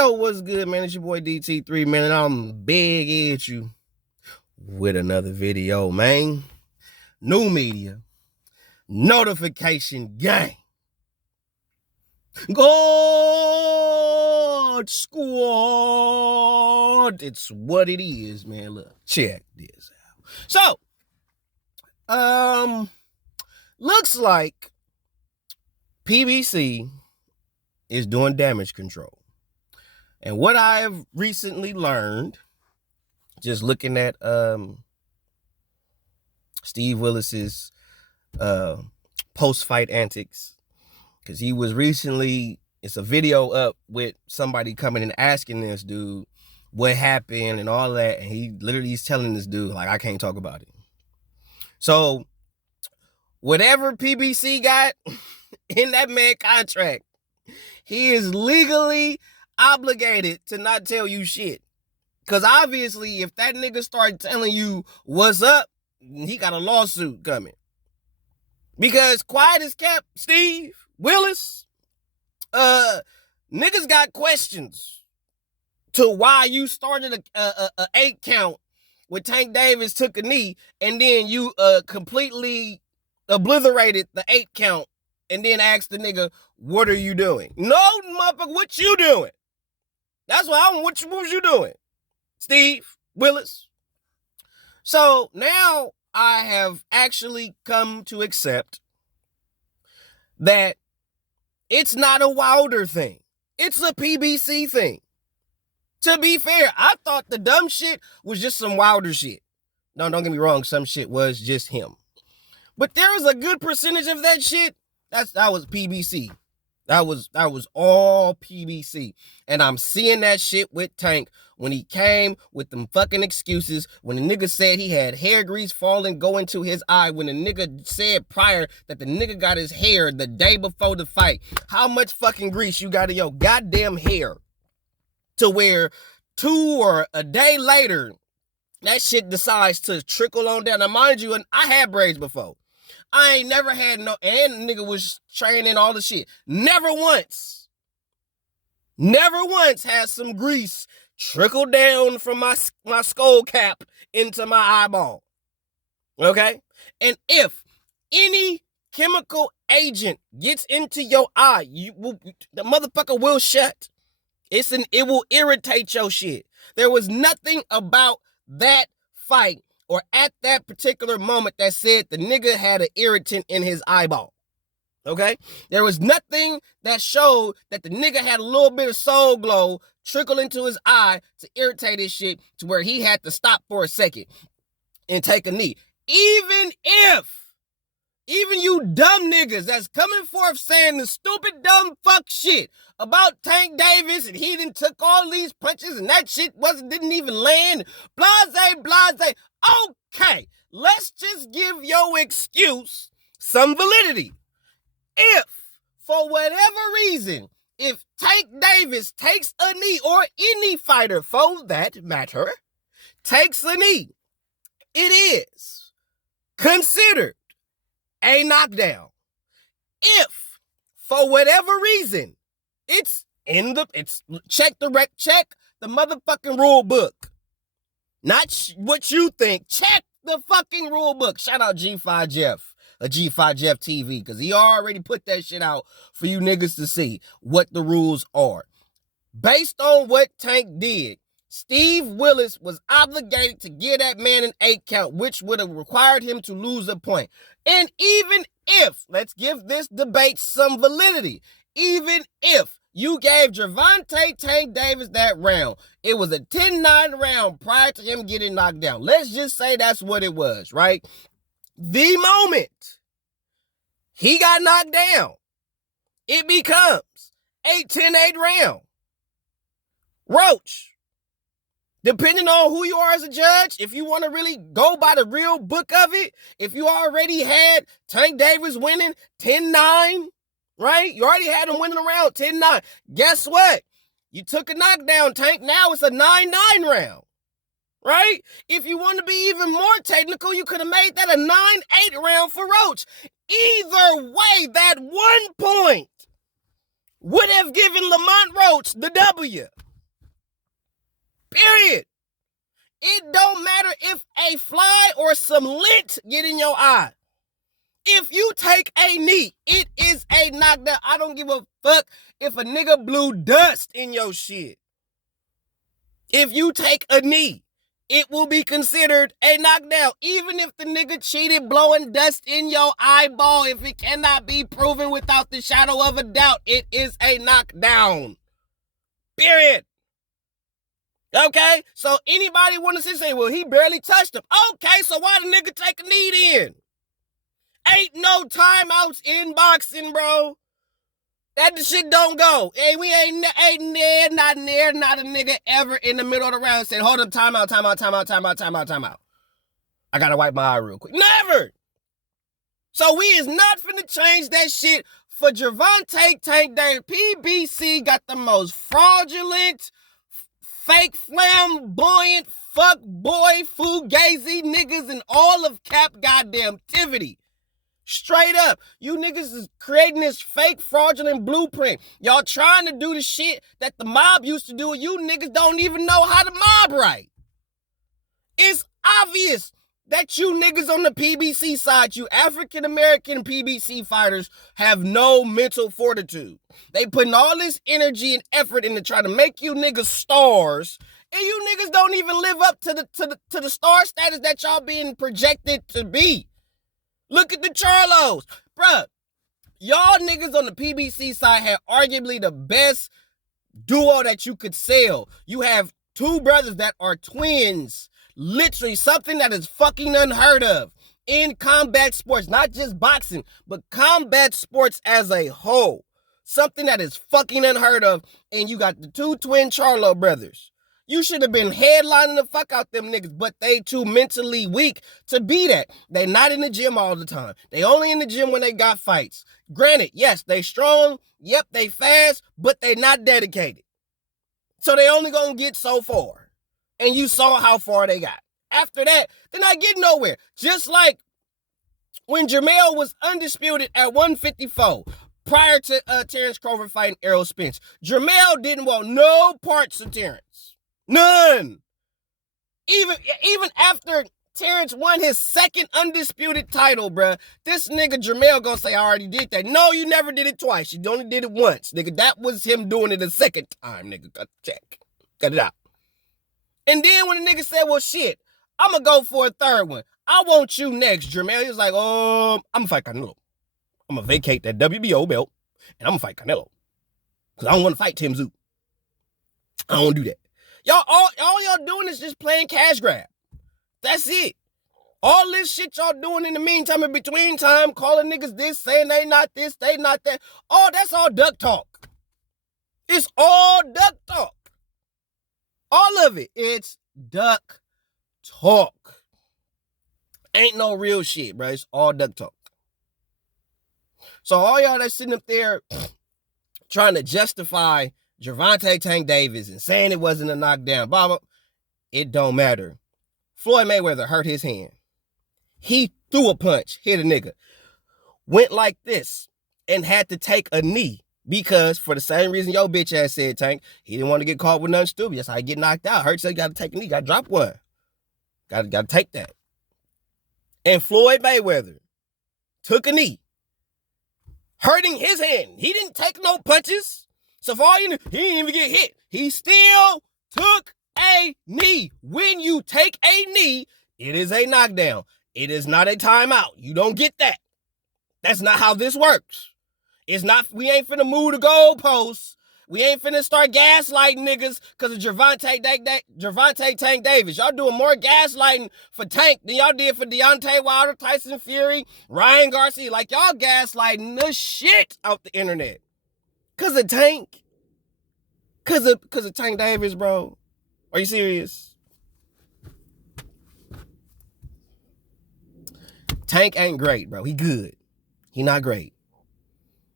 Yo, what's good, man? It's your boy DT3, man, and I'm big at you with another video, man. New media, notification gang. God Squad. It's what it is, man. Look, check this out. So, looks like PBC is doing damage control. And what I have recently learned, just looking at Steve Willis's post-fight antics, because he was recently, it's a video up with somebody coming and asking this dude what happened and all that, and he literally is telling this dude, like, I can't talk about it. So, whatever PBC got in that man contract, he is legally obligated to not tell you shit. Because obviously, if that nigga started telling you what's up, he got a lawsuit coming. Because quiet as kept, Steve Willis, niggas got questions to why you started a 8 count when Tank Davis took a knee, and then you completely obliterated the 8 count and then asked the nigga, what are you doing? No, motherfucker, what you doing? That's what what was you doing, Steve Willis? So now I have actually come to accept that it's not a Wilder thing. It's a PBC thing. To be fair, I thought the dumb shit was just some Wilder shit. No, don't get me wrong. Some shit was just him. But there was a good percentage of that shit. That was PBC. That was all PBC. And I'm seeing that shit with Tank when he came with them fucking excuses, when the nigga said he had hair grease falling going to his eye, when the nigga said prior that the nigga got his hair the day before the fight. How much fucking grease you got in your goddamn hair to where 2 or a day later, that shit decides to trickle on down. Now, mind you, I had braids before. I ain't never had no, and nigga was training all the shit. Never once had some grease trickle down from my skull cap into my eyeball. Okay? And if any chemical agent gets into your eye, the motherfucker will shut. It will irritate your shit. There was nothing about that fight or at that particular moment that said the nigga had an irritant in his eyeball. Okay? There was nothing that showed that the nigga had a little bit of soul glow trickle into his eye to irritate his shit to where he had to stop for a second and take a knee. Even you dumb niggas that's coming forth saying the stupid dumb fuck shit about Tank Davis and he done took all these punches and that shit didn't even land. Blase. Okay, let's just give your excuse some validity. If, for whatever reason, if Tank Davis takes a knee, or any fighter for that matter, takes a knee, it is considered a knockdown. If, for whatever reason, check the motherfucking rule book. Not what you think. Check the fucking rule book. Shout out G5 Jeff, G5 Jeff TV, because he already put that shit out for you niggas to see what the rules are. Based on what Tank did, Steve Willis was obligated to give that man an 8 count, which would have required him to lose a point. And even if, let's give this debate some validity, even if you gave Gervonta Tank Davis that round, it was a 10-9 round prior to him getting knocked down. Let's just say that's what it was, right? The moment he got knocked down, it becomes a 10-8 round. Roach, depending on who you are as a judge, if you want to really go by the real book of it, if you already had Tank Davis winning 10-9, right? You already had him winning around 10-9. Guess what? You took a knockdown, Tank. Now it's a 9-9 round, right? If you want to be even more technical, you could have made that a 9-8 round for Roach. Either way, that 1 point would have given Lamont Roach the W. Period. It don't matter if a fly or some lint get in your eye. If you take a knee, it is a knockdown. I don't give a fuck if a nigga blew dust in your shit. If you take a knee, it will be considered a knockdown. Even if the nigga cheated blowing dust in your eyeball, if it cannot be proven without the shadow of a doubt, it is a knockdown. Period. Okay? So anybody want to say, well, he barely touched him. Okay, so why the nigga take a knee then? Ain't no timeouts in boxing, bro. That shit don't go. Hey, we ain't not a nigga ever in the middle of the round said, hold up, timeout. I gotta wipe my eye real quick. Never. So we is not finna change that shit for Gervonta Tank Davis. PBC got the most fraudulent, fake, flamboyant, fuck boy, fugazi niggas in all of cap goddamn tivity. Straight up, you niggas is creating this fake fraudulent blueprint. Y'all trying to do the shit that the mob used to do, and you niggas don't even know how to mob right. It's obvious that you niggas on the PBC side, you African-American PBC fighters, have no mental fortitude. They putting all this energy and effort into trying to make you niggas stars, and you niggas don't even live up to the star status that y'all being projected to be. Look at the Charlos. Bruh, y'all niggas on the PBC side had arguably the best duo that you could sell. You have two brothers that are twins. Literally something that is fucking unheard of in combat sports. Not just boxing, but combat sports as a whole. Something that is fucking unheard of. And you got the two twin Charlo brothers. You should have been headlining the fuck out them niggas, but they too mentally weak to be that. They not in the gym all the time. They only in the gym when they got fights. Granted, yes, they strong. Yep, they fast, but they not dedicated. So they only gonna get so far. And you saw how far they got. After that, they're not getting nowhere. Just like when Jermell was undisputed at 154 prior to Terrence Crawford fighting Errol Spence. Jermell didn't want no parts of Terrence. None. Even after Terrence won his second undisputed title, bruh, this nigga Jermell gonna say, I already did that. No, you never did it twice. You only did it once, nigga. That was him doing it a second time, nigga. Check. Cut it out. And then when the nigga said, well, shit, I'm gonna go for a third one. I want you next, Jermell. He was like, I'm gonna fight Canelo. I'm gonna vacate that WBO belt, and I'm gonna fight Canelo. Because I don't want to fight Tim Tszyu. I don't want to do that. Y'all, all y'all doing is just playing cash grab. That's it. All this shit y'all doing in the meantime, in between time, calling niggas this, saying they not this, they not that. Oh, that's all duck talk. It's all duck talk. All of it. It's duck talk. Ain't no real shit, bro. It's all duck talk. So all y'all that's sitting up there trying to justify Gervonta Tank Davis and saying it wasn't a knockdown, blah, blah, it don't matter. Floyd Mayweather hurt his hand. He threw a punch, hit a nigga, went like this, and had to take a knee because for the same reason your bitch ass said, Tank, he didn't want to get caught with nothing stupid. That's how he get knocked out. Hurt, so you got to take a knee, got to drop one. Got to take that. And Floyd Mayweather took a knee, hurting his hand. He didn't take no punches. So for all you know, he didn't even get hit. He still took a knee. When you take a knee, it is a knockdown. It is not a timeout. You don't get that. That's not how this works. It's not, we ain't finna move the goalposts. We ain't finna start gaslighting niggas because of Gervonta Tank Davis. Y'all doing more gaslighting for Tank than y'all did for Deontay Wilder, Tyson Fury, Ryan Garcia. Like y'all gaslighting the shit out the internet. Cause of Tank. Cause of Tank Davis, bro. Are you serious? Tank ain't great, bro. He good. He not great.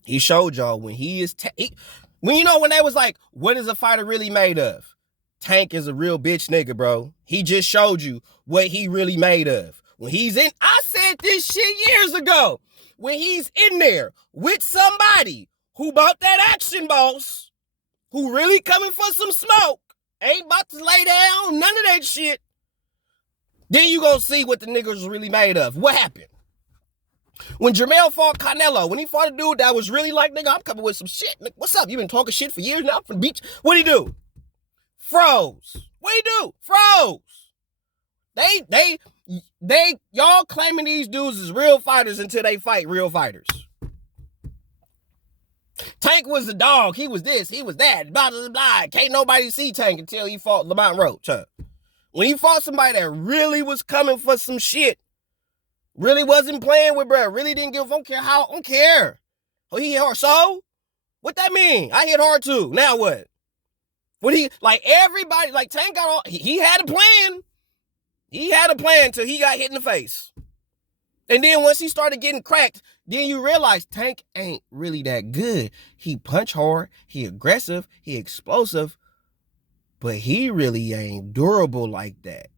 He showed y'all when he is when they was like, what is a fighter really made of? Tank is a real bitch nigga, bro. He just showed you what he really made of. When he's in, I said this shit years ago. When he's in there with somebody who bought that action boss, who really coming for some smoke, Ain't about to lay down. None of that shit. Then you gonna see what the niggas really made of. What happened? When Jermell fought Canelo, when he fought a dude that was really like, nigga, I'm coming with some shit. Nigga, what's up? You been talking shit for years now from the beach. What'd he do? Froze. What'd he do? Froze. Y'all claiming these dudes is real fighters until they fight real fighters. Tank was the dog. He was this. He was that. Blah, blah, blah. Can't nobody see Tank until he fought Lamont Roach. Huh? When he fought somebody that really was coming for some shit, really wasn't playing with bro, really didn't give a fuck, I don't care. Oh, he hit hard. So? What that mean? I hit hard too. Now what? What he, like everybody, like Tank got all, he had a plan. He had a plan till he got hit in the face. And then once he started getting cracked, then you realize Tank ain't really that good. He punch hard, he aggressive, he explosive, but he really ain't durable like that.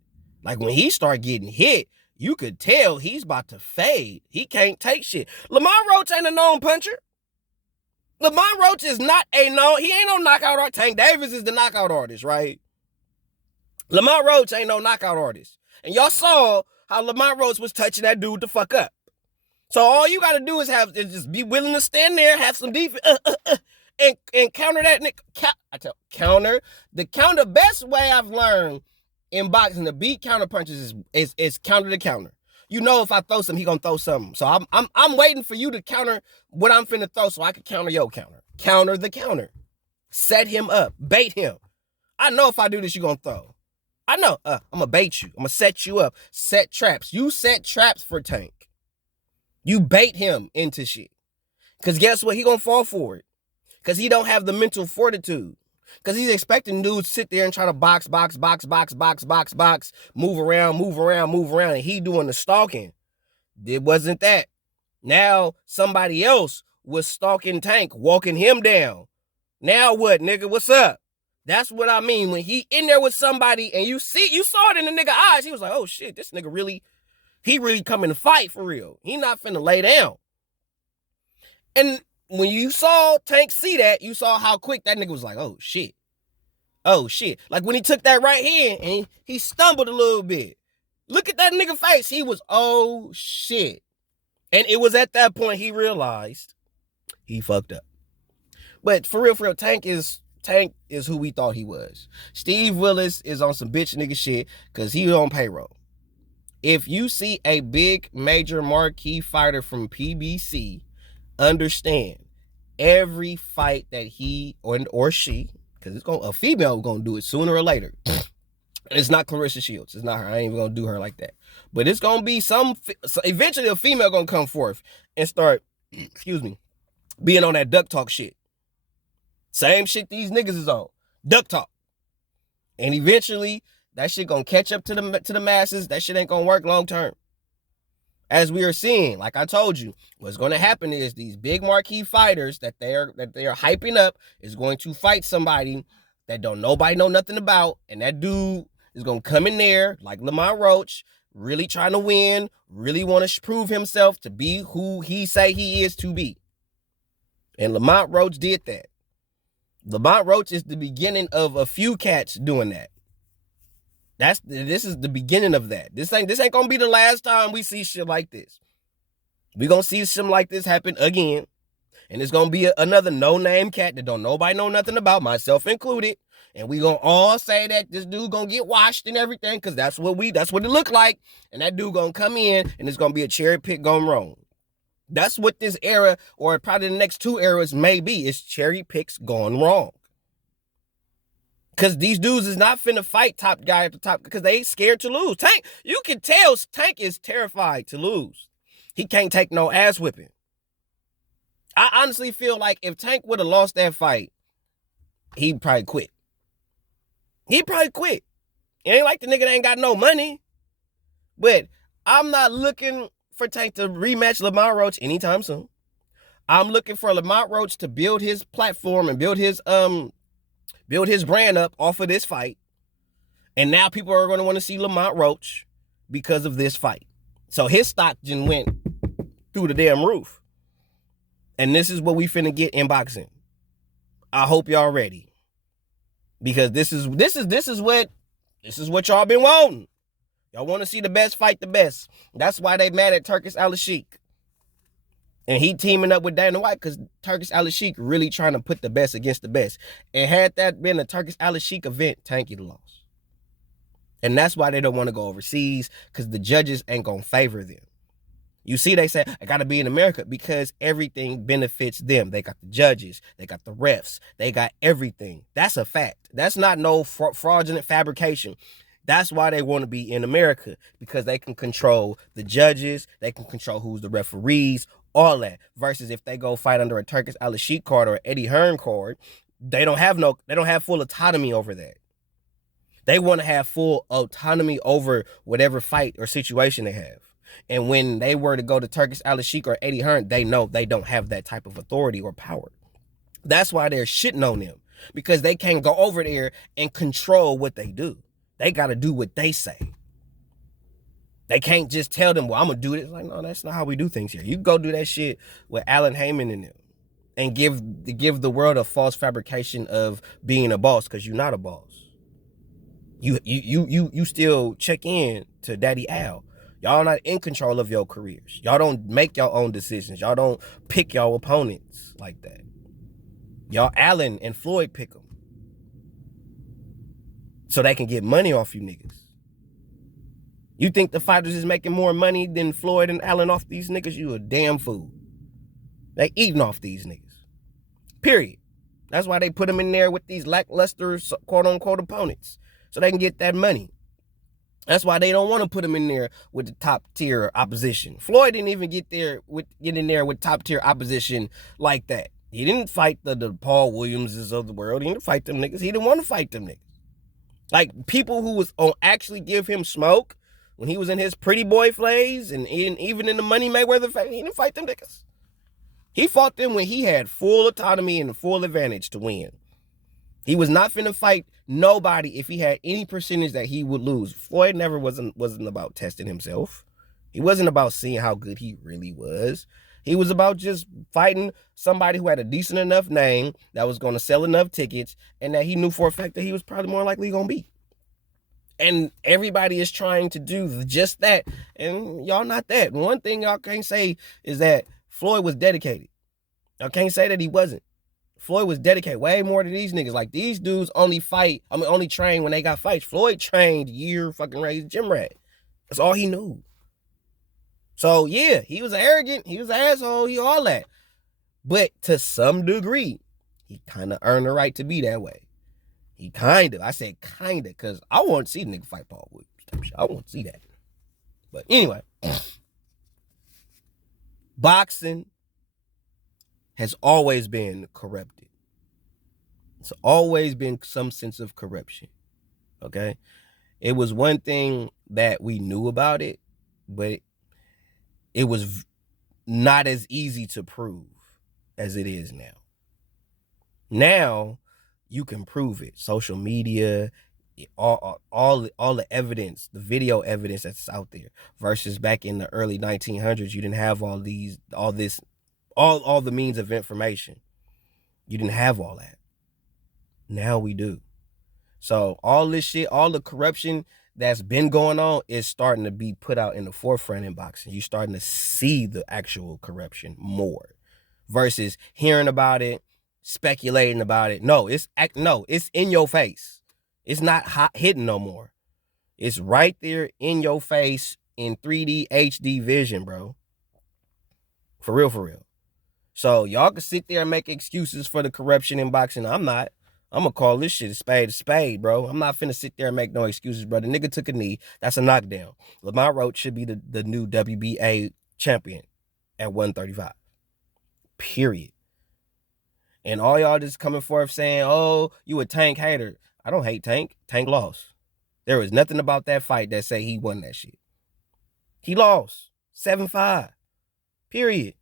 Like when he start getting hit, you could tell he's about to fade. He can't take shit. Lamont Roach ain't a known puncher. Lamont Roach is not he ain't no knockout artist. Tank Davis is the knockout artist, right? Lamont Roach ain't no knockout artist. And y'all saw how Lamont Roach was touching that dude to fuck up. So all you gotta do is just be willing to stand there, have some defense, and counter that nigga. The best way I've learned in boxing to beat counter punches is counter to counter. You know, if I throw something, he gonna throw something. So I'm waiting for you to counter what I'm finna throw so I can counter your counter. Counter the counter. Set him up. Bait him. I know if I do this, you gonna throw. I know. I'm gonna bait you. I'm gonna set you up. Set traps. You set traps for Tank. You bait him into shit. Because guess what? He gonna fall for it. Because he don't have the mental fortitude. Because he's expecting dudes to sit there and try to box, move around, and he doing the stalking. It wasn't that. Now somebody else was stalking Tank, walking him down. Now what, nigga? What's up? That's what I mean. When he in there with somebody and you saw it in the nigga eyes, he was like, oh shit, this nigga really coming to fight for real. He not finna lay down. And when you saw Tank see that, you saw how quick that nigga was like, oh shit. Oh shit. Like when he took that right hand and he stumbled a little bit. Look at that nigga face. He was, oh shit. And it was at that point he realized he fucked up. But for real, Tank is who we thought he was. Steve Willis is on some bitch nigga shit because he on payroll. If you see a big major marquee fighter from PBC, understand every fight that he or she, because a female gonna do it sooner or later. It's not Clarissa Shields. It's not her. I ain't even gonna do her like that. But it's gonna be eventually a female gonna come forth and start, being on that duck talk shit. Same shit these niggas is on. Duck talk. And eventually, that shit gonna catch up to the masses. That shit ain't gonna work long term. As we are seeing, like I told you, what's gonna happen is these big marquee fighters that they are hyping up is going to fight somebody that nobody know nothing about, and that dude is gonna come in there like Lamont Roach, really trying to win, really want to prove himself to be who he say he is to be. And Lamont Roach did that. Lamont Roach is the beginning of a few cats doing that. This is the beginning of that. This ain't gonna be the last time we see shit like this. We gonna see shit like this happen again. And it's gonna be another no-name cat that don't nobody know nothing about, myself included. And we gonna all say that this dude gonna get washed and everything, because that's what it look like. And that dude gonna come in and it's gonna be a cherry pick gone wrong. That's what this era, or probably the next two eras may be, is cherry picks gone wrong. Because these dudes is not finna fight top guy at the top because they ain't scared to lose. Tank, you can tell Tank is terrified to lose. He can't take no ass whipping. I honestly feel like if Tank would have lost that fight, he'd probably quit. He'd probably quit. It ain't like the nigga that ain't got no money. But I'm not looking for Tank to rematch Lamont Roach anytime soon. I'm looking for Lamont Roach to build his platform and build his brand up off of this fight. And now people are going to want to see Lamont Roach because of this fight. So his stock just went through the damn roof. And this is what we finna get in boxing. I hope y'all ready. Because this is what y'all been wanting. Y'all want to see the best fight the best. That's why they mad at Turkish Al-Sheikh. And he teaming up with Dana White because Turkish Al-Sheikh really trying to put the best against the best. And had that been a Turkish Al-Sheikh event, Tank would have lost. And that's why they don't want to go overseas, because the judges ain't going to favor them. You see, they say, I got to be in America because everything benefits them. They got the judges. They got the refs. They got everything. That's a fact. That's not no fraudulent fabrication. That's why they want to be in America, because they can control the judges. They can control who's the referees, all that. Versus if they go fight under a Turkish Al-Sheikh card or Eddie Hearn card, they don't have full autonomy over that. They want to have full autonomy over whatever fight or situation they have. And when they were to go to Turkish Al-Sheikh or Eddie Hearn, they know they don't have that type of authority or power. That's why they're shitting on them, because they can't go over there and control what they do. They got to do what they say. They can't just tell them, well, I'm going to do it. It's like, no, that's not how we do things here. You go do that shit with Alan Heyman and them and give the world a false fabrication of being a boss, because you're not a boss. You still check in to Daddy Al. Y'all not in control of your careers. Y'all don't make your own decisions. Y'all don't pick your opponents like that. Y'all Allen and Floyd pick them, so they can get money off you niggas. You think the fighters is making more money than Floyd and Allen off these niggas? You a damn fool. They eating off these niggas. Period. That's why they put them in there with these lackluster quote-unquote opponents, so they can get that money. That's why they don't want to put him in there with the top-tier opposition. Floyd didn't even get in there with top-tier opposition like that. He didn't fight the Paul Williamses of the world. He didn't fight them niggas. He didn't want to fight them niggas. Like, people who was on actually give him smoke when he was in his pretty boy phase and even in the Money Mayweather phase, he didn't fight them niggas. He fought them when he had full autonomy and full advantage to win. He was not finna fight nobody if he had any percentage that he would lose. Floyd never wasn't about testing himself. He wasn't about seeing how good he really was. He was about just fighting somebody who had a decent enough name, that was going to sell enough tickets, and that he knew for a fact that he was probably more likely going to beat. And everybody is trying to do just that, and y'all not that. One thing y'all can't say is that Floyd was dedicated. Y'all can't say that he wasn't. Floyd was dedicated way more to these niggas. Like, these dudes only train when they got fights. Floyd trained fucking raised gym rat. That's all he knew. So, yeah, he was arrogant. He was an asshole. He all that. But to some degree, he kind of earned the right to be that way. I said kind of, because I want to see the nigga fight Paul Williams. I want to see that. But anyway, boxing has always been corrupted. It's always been some sense of corruption, okay? It was one thing that we knew about it, but it was not as easy to prove as it is now. Now, you can prove it. Social media, all the evidence, the video evidence that's out there, versus back in the early 1900s, you didn't have all the means of information. You didn't have all that. Now we do. So all this shit, all the corruption that's been going on is starting to be put out in the forefront in boxing. You're starting to see the actual corruption more versus hearing about it, speculating about it. No, it's in your face. It's not hidden no more. It's right there in your face in 3D HD vision, bro. For real, for real. So y'all can sit there and make excuses for the corruption in boxing. I'm not. I'm going to call this shit a spade, bro. I'm not finna sit there and make no excuses, bro. The nigga took a knee. That's a knockdown. Lamont Roach should be the new WBA champion at 135. Period. And all y'all just coming forth saying, oh, you a Tank hater. I don't hate Tank. Tank lost. There was nothing about that fight that say he won that shit. He lost. 7-5. Period.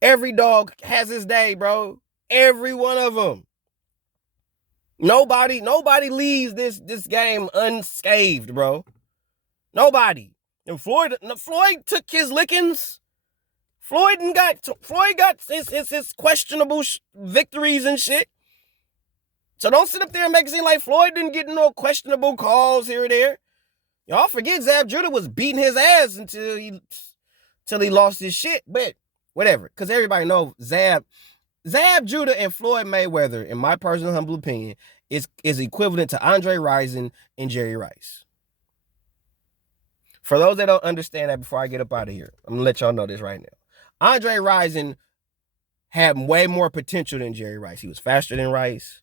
Every dog has his day, bro. Every one of them. Nobody leaves this game unscathed, bro. Nobody. And Floyd took his lickings. Floyd got his questionable victories and shit. So don't sit up there and make it seem like Floyd didn't get no questionable calls here or there. Y'all forget Zab Judah was beating his ass until he lost his shit. But whatever, because everybody knows Zab Judah and Floyd Mayweather, in my personal humble opinion, is equivalent to Andre Rison and Jerry Rice. For those that don't understand that, before I get up out of here, I'm gonna let y'all know this right now. Andre Rison had way more potential than Jerry Rice. He was faster than Rice.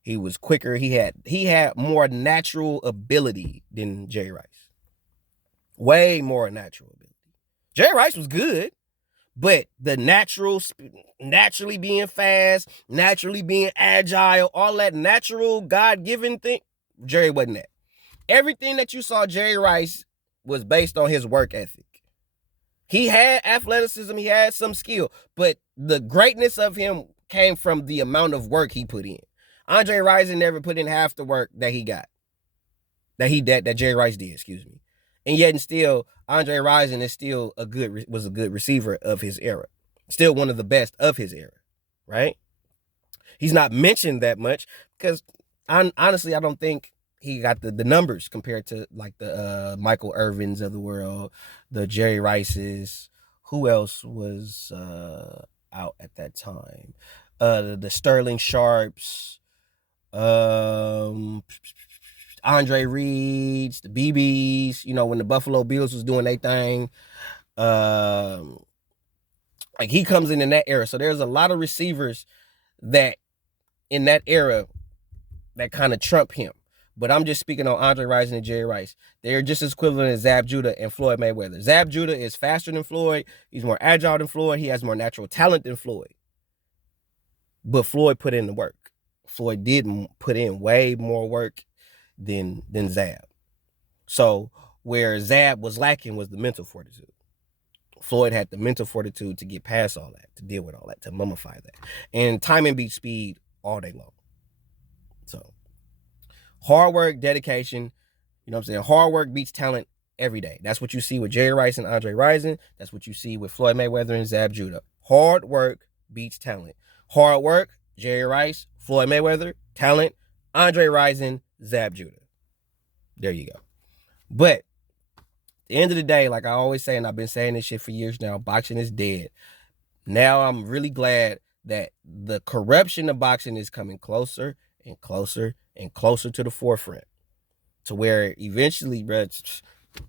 He was quicker. He had more natural ability than Jerry Rice. Way more natural ability. Jerry Rice was good, but the naturally being fast, naturally being agile, all that natural God-given thing, Jerry wasn't that. Everything that you saw Jerry Rice was based on his work ethic. He had athleticism, he had some skill, but the greatness of him came from the amount of work he put in. Andre Rison never put in half the work that he got. That Jerry Rice did, excuse me. And yet and still, Andre Rison is still was a good receiver of his era. Still one of the best of his era, right? He's not mentioned that much because honestly, I don't think he got the numbers compared to like the Michael Irvins of the world, the Jerry Rices. Who else was out at that time? The Sterling Sharps, Andre Reeds, the BBs, when the Buffalo Bills was doing their thing. Like he comes in that era. So there's a lot of receivers that in that era that kind of trump him. But I'm just speaking on Andre Rison and Jerry Rice. They're just as equivalent as Zab Judah and Floyd Mayweather. Zab Judah is faster than Floyd. He's more agile than Floyd. He has more natural talent than Floyd. But Floyd put in the work. Floyd did put in way more work than Zab. So where Zab was lacking was the mental fortitude. Floyd had the mental fortitude to get past all that, to deal with all that, to mummify that. And timing beats speed all day long. So hard work, dedication, hard work beats talent every day. That's what you see with Jerry Rice and Andre Rison. That's what you see with Floyd Mayweather and Zab Judah. Hard work beats talent. Hard work, Jerry Rice, Floyd Mayweather. Talent, Andre Rison, Zab Judah. There you go. But at the end of the day, like I always say, and I've been saying this shit for years now, boxing is dead. Now I'm really glad that the corruption of boxing is coming closer and closer and closer to the forefront, to where eventually, bro,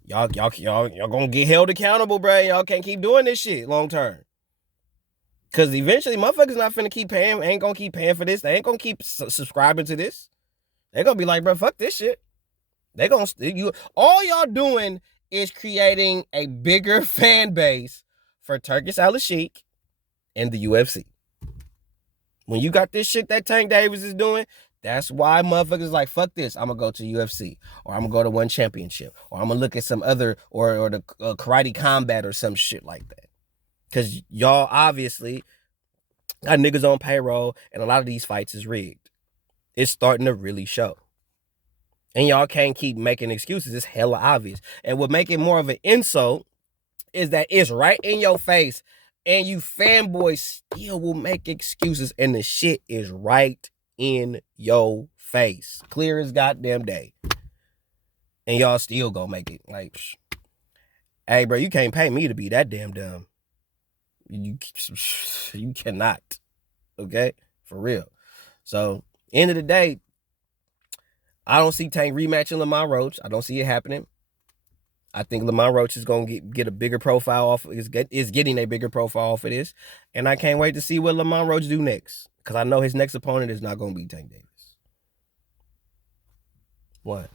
y'all gonna get held accountable, bro. Y'all can't keep doing this shit long term. Cause eventually, motherfuckers not finna keep paying, ain't gonna keep paying for this. They ain't gonna keep subscribing to this. They're gonna be like, bro, fuck this shit. All y'all doing is creating a bigger fan base for Turkish Al-Sheikh and the UFC. When you got this shit that Tank Davis is doing, that's why motherfuckers like, fuck this, I'm gonna go to UFC, or I'm gonna go to one championship, or I'm gonna look at some other, or the karate combat or some shit like that. Because y'all obviously got niggas on payroll, and a lot of these fights is rigged. It's starting to really show. And y'all can't keep making excuses. It's hella obvious. And what make it more of an insult is that it's right in your face, and you fanboys still will make excuses, and the shit is right in your face. Clear as goddamn day. And y'all still gonna make it like, hey, bro, you can't pay me to be that damn dumb. You cannot. Okay? For real. So, end of the day, I don't see Tank rematching Lamont Roach. I don't see it happening. I think Lamont Roach is going to get a bigger profile off. Is getting a bigger profile off of this. And I can't wait to see what Lamont Roach do next. Because I know his next opponent is not going to be Tank Davis. What?